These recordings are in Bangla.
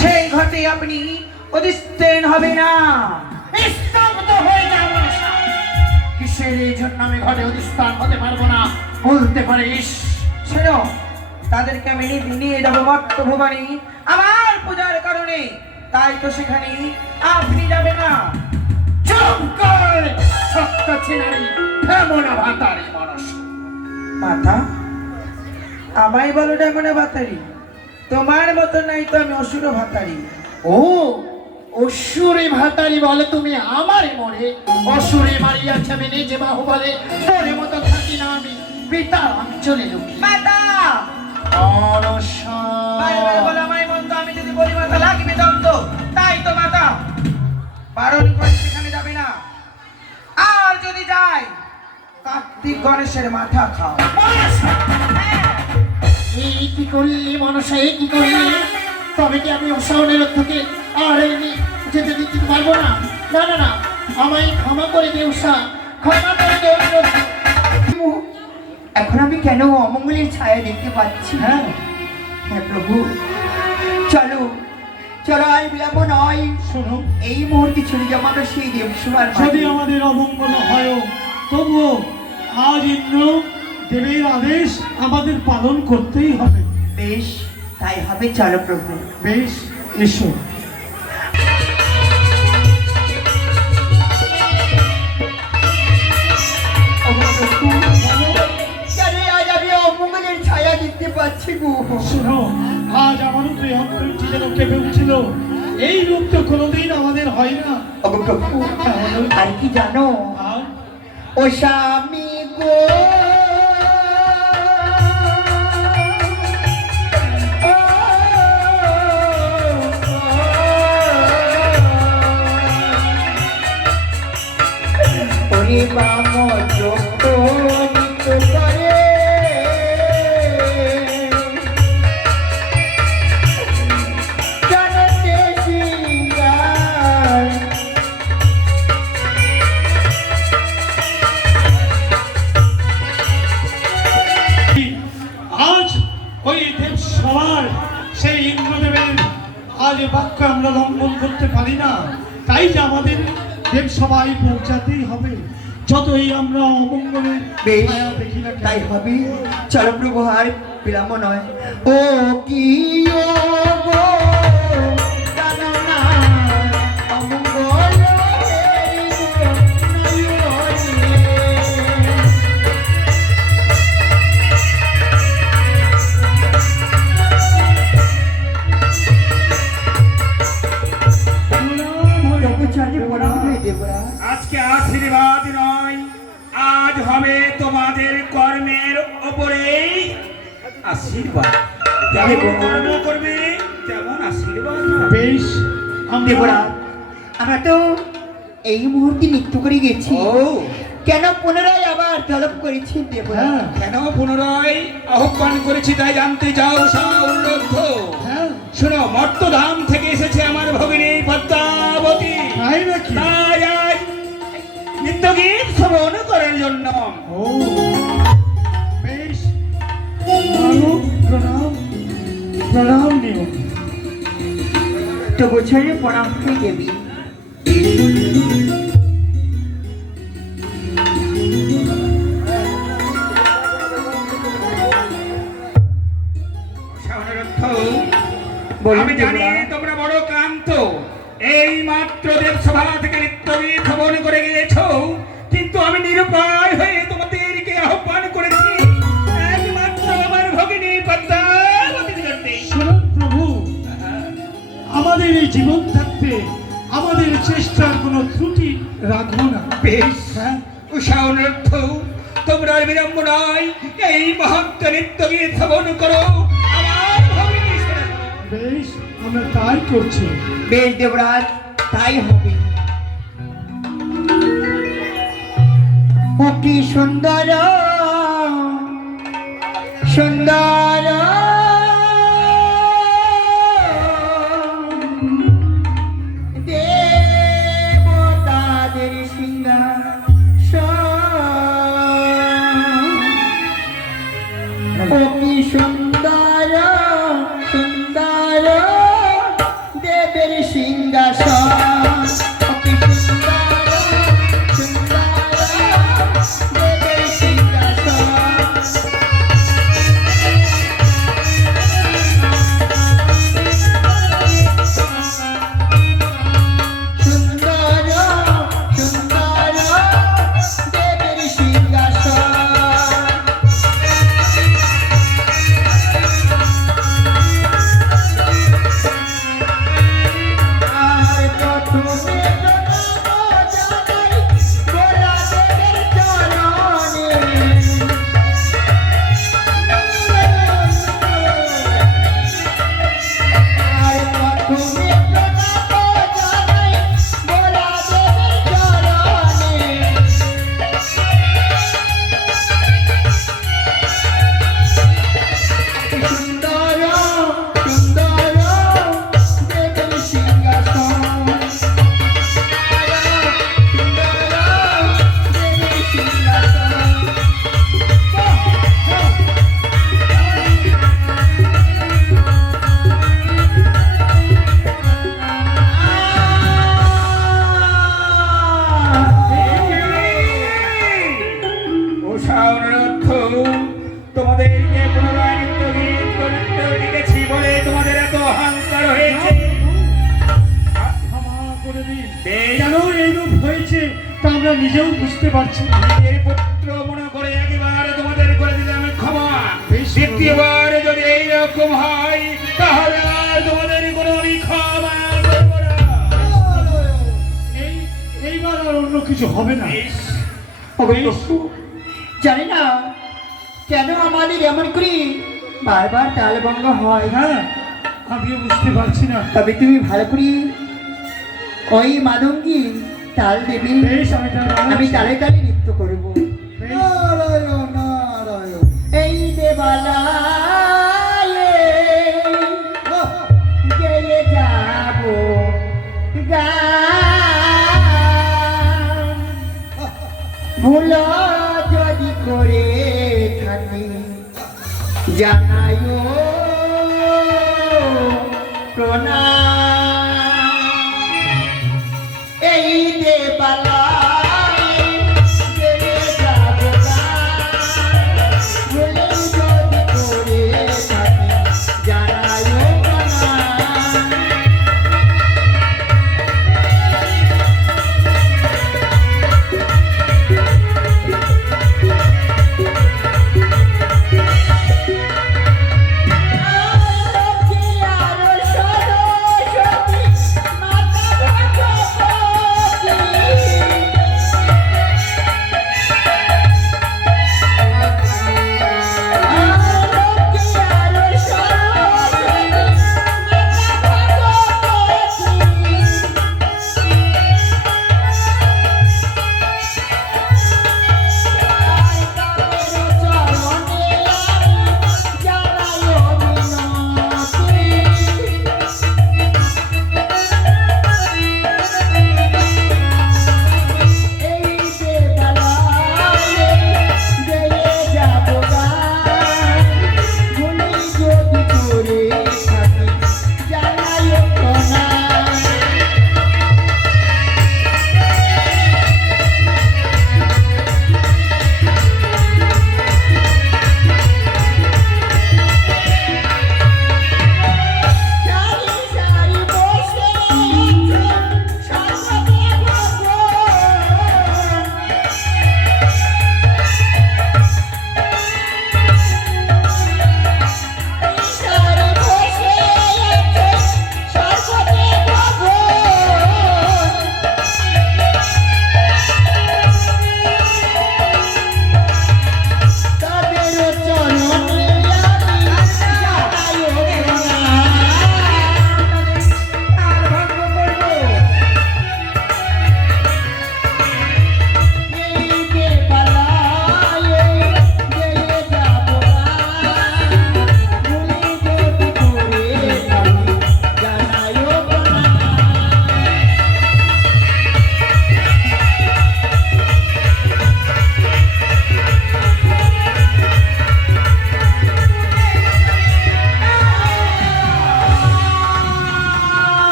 সেই ঘটে আপনি অধিষ্ঠিত হবে না। স্তব্ধ হয়ে যাও মনসা। কিসের এই জন্য আমি ঘরে অধিষ্ঠান হতে পারবো না বলতে পারিস? শোনো, তাদেরকে আমি নিয়ে যাবো মত্ত ভবানী আমার পূজার কারণে, তাই তো সেখানে আপনি যাবে না। চুপ কর সত্য ছিনারি এমন ভাতারি মানুষ। মাথা আমায় বলো ডেমনে ভাতারি, তোমার মতো নাই তো আমি অসুর ভাতারি। ও অসুরে ভাতারি বলে তুমি আমারে মরে? অসুরে মারিয়াছে আমি নিজে বাহুবলে, তোরে মতো থাকি না আমি পিতার অঞ্চলে লুকি। মাতা বারবার বলো আমায় মন্দ, আমি যদি বলি মাথা লাগবে দন্ত, তাই তো মাতা বারণ করে সেখানে যাবে না। আর যদি যাই কার্তিক গণেশের মাথা খাও। এই কি করলি মনসা, এই কি করলি? তবে কি আমি অসহনের থেকে আর এমনি যেতে দিতে পারবো না? না না না, আমায় ক্ষমা করে দে উষা, ক্ষমা করে দে। এখন আমি কেন অমঙ্গলের ছায়া দেখতে পাচ্ছি? হ্যাঁ হ্যাঁ প্রভু, চলো চলো, আর বিলম্ব নয়। শোনো, এই মুহূর্তে চলে যাবো আমরা সেই দেবসভার যদি মাঝে। আমাদের অমঙ্গল হয় তবুও আজ ইন্দ্র দেবের আদেশ আমাদের পালন করতেই হবে। বেশ, তাই হবে, চলো প্রভু। বেশ, এসো। কেন আজ আমি অমঙ্গলের ছায়া দেখতে পাচ্ছি গো? শোনো, আজ আমারও তো এই অন্তরটি যেন কেঁপে উঠছিল। এই রূপ তো কোনোদিন আমাদের হয় না। ওগো প্রভু, আর কি জানো? আর ও স্বামী গো, ওরে বাম চোখ নিত করে জানতে সিঙ্গার। আজ ওই দেব সবার সেই ইন্দ্রদেবের আজ বাক্য আমরা লঙ্ঘন করতে পারি না, তাই যে আমাদের দেব সবাই পৌঁছাতেই হবে, যতই আমরা অমঙ্গলের বেশ, ছায়া দেখি না কেন। তাই হবে, চলো প্রভু, আর বিলম্ব নয়। ও কি ও গো, জানো না অমঙ্গলের নয়নে। প্রভু চরণে প্রণাম হয়ে দেবরা। আজকে আশীর্বাদ নয়, আজ হবে তোমাদের কর্মের ওপরেই আশীর্বাদ। যেমন কর্ম করবে তেমন আশীর্বাদ হবে। বেশ, আমরা দেবরা, আমরা তো এই মুহূর্তে নৃত্য করে গেছি, ও কেন পুনরায় আবার তলব করেছি দেবরা? হ্যাঁ কেন পুনরায় আহ্বান করেছি তাই জানতে চাও অনুরোধ? হ্যাঁ, শোনো, মর্তধাম থেকে এসেছে আমার ভগিনী পদ্মাবতী, তাই নাকি? তাই আজ নিত্যগীত শ্রবণ করার জন্য। ও বেশ, ভালো, প্রণাম প্রণাম নিও। তো বছরে প্রণাম হয়ে দেবী। বলুন আমি জানি দেবরা। তোমরা বড় ক্লান্ত, এই মাত্র দেবসভা থেকে নিত্যগীত শ্রবণ করে গিয়েছো, কিন্তু আমি নিরুপায় হয়ে তোমাদেরকে আহ্বান করেছি একমাত্র আমার ভগিনী পদ্মাবতীর জন্যে। শুনুন প্রভু, আমাদের এই জীবন থাকতে আমাদের চেষ্টার কোনো ত্রুটি রাখবো না। বেশ, হ্যাঁ, উষা অনর্থ, তোমরা আর বিলম্ব নয়, এই মহত্ব নিত্যগীত শ্রবণ করো আমার ভগিনী সেবা করো। বেশ, আমরা তাই করছি। বেশ দেবরাজ, তাই হবে। ও কি সুন্দর সুন্দর দেবতাদের সিংহাসন। ও কি সুন্দর সুন্দর দেবের সিংহাসন অতি সুন্দর সুন্দর দেবের সিংহাসন সুন্দর সুন্দর দেবের সিংহাসন আর প্রথমে প্রণাম জানাই গোরা দেবের চরণে আর প্রথমে প্রণাম জানাই গোরা দেবের চরণে সুন্দর সুন্দর দেবের সিংহাসন সুন্দর দেবের সিংহাসন উষা অনুরোধ তোমাদেরকে পুনরায় নৃত্য গীত করতে লিখেছি বলে তোমাদের এত অহংকার হয়েছে ক্ষমা করে দিন বেশ, কেন এইরূপ হয়েছে তা আমরা নিজেও বুঝতে পারছি না। নিজের পুত্র মনে করে একবার তোমাদের করে দিলাম ক্ষমা দ্বিতীয়বার যদি এইরকম হয় তাহলে আর তোমাদের কোনো আমি ক্ষমা করবো না। এইবার আর অন্য কিছু হবে না। বেশ, জানি না কেন আমাদের এমন করে বারবার তালভঙ্গ হয় হ্যাঁ, আমিও বুঝতে পারছি না। তবে তুমি ভালো করে ওই মাদঙ্গি তাল দেবী বেশ, আমি তার আমি তালে তালে নৃত্য করব বেশ। এই দেবালয়ে গেয়ে যাব গান ভুল যদি করে থাকি জানায়ো প্রণাম এই দেবালয়ে গেয়ে যাব গান ভুল যদি করে থাকি জানায়ো প্রণাম আলো কি আলো সদো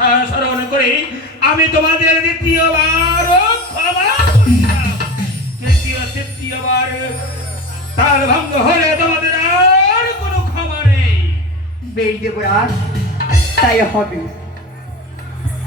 কথা স্মরণ করে আমি তোমাদের দ্বিতীয়বারও ক্ষমা করলাম। তৃতীয়বার তাল ভঙ্গ হলে তোমাদের আর কোনো ক্ষমা নেই। বেশ দেবরাজ, তাই হবে।